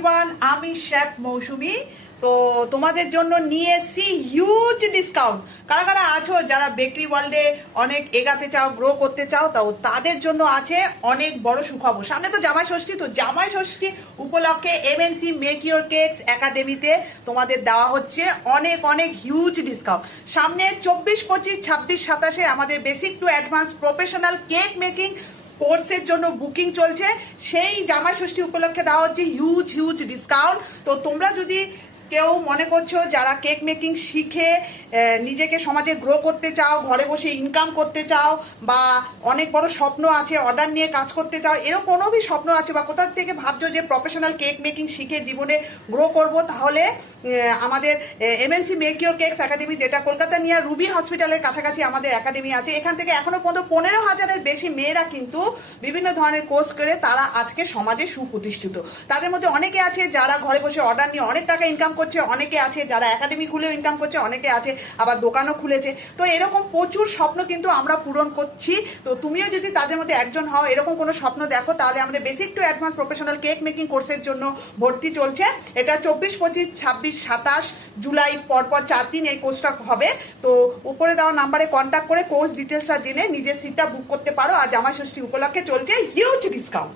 Everyone, আমি chef মৌসুমি। তো তোমাদের জন্য নিয়ে এসেছি হিউজ ডিসকাউন্ট। কারা কারা আছো যারা বেকারি ওয়ার্ল্ডে অনেক এগাতে চাও, গ্রো করতে চাও, তাও তাদের জন্য আছে অনেক বড় সুখবর। সামনে তো জামাই ষষ্ঠী, তো জামাই ষষ্ঠী উপলক্ষে এমএনসি মেক ইউর কেকস একাডেমিতে তোমাদের দেওয়া হচ্ছে অনেক অনেক হিউজ ডিসকাউন্ট। সামনে 24, 25, 26, 27 আমাদের basic to advance professional cake making কোর্সের জন্য বুকিং চলছে। সেই জামাই ষষ্ঠী উপলক্ষে দেওয়া হচ্ছে হিউজ হিউজ ডিসকাউন্ট। তো তোমরা যদি কেউ মনে করছো যারা কেক মেকিং শিখে নিজেকে সমাজে গ্রো করতে চাও, ঘরে বসে ইনকাম করতে চাও, বা অনেক বড় স্বপ্ন আছে, অর্ডার নিয়ে কাজ করতে চাও, এরকম কোনো স্বপ্ন আছে, বা কোথা থেকে ভাবছো যে প্রফেশনাল কেক মেকিং শিখে জীবনে গ্রো করব, তাহলে আমাদের MNC make your cakes academy, যেটা কলকাতা নিয়ে রুবি হসপিটালের কাছাকাছি আমাদের একাডেমি আছে, এখান থেকে এখনো পর্যন্ত 15,000-এর বেশি মেয়েরা কিন্তু বিভিন্ন ধরনের কোর্স করে তারা আজকে সমাজে সুপ্রতিষ্ঠিত। তাদের মধ্যে অনেকে আছে যারা ঘরে বসে অর্ডার নিয়ে অনেক টাকা ইনকাম করছে, অনেকে আছে যারা একাডেমি খুলেও ইনকাম করছে, অনেকে আছে আবার দোকানও খুলেছে। তো এরকম প্রচুর স্বপ্ন কিন্তু আমরা পূরণ করছি। তো তুমিও যদি তাদের মধ্যে একজন হও, এরকম কোনো স্বপ্ন দেখো, তাহলে আমাদের basic to advance professional cake making কোর্সের জন্য ভর্তি চলছে। এটা 24, 25, 26, 27 জুলাই পরপর 4 দিন এই কোর্সটা হবে। তো উপরে দেওয়া নাম্বারে কন্ট্যাক্ট করে কোর্স ডিটেলসটা জেনে নিজের সিটটা বুক করতে পারো। আর জামাই ষষ্ঠী উপলক্ষে চলছে হিউজ ডিসকাউন্ট।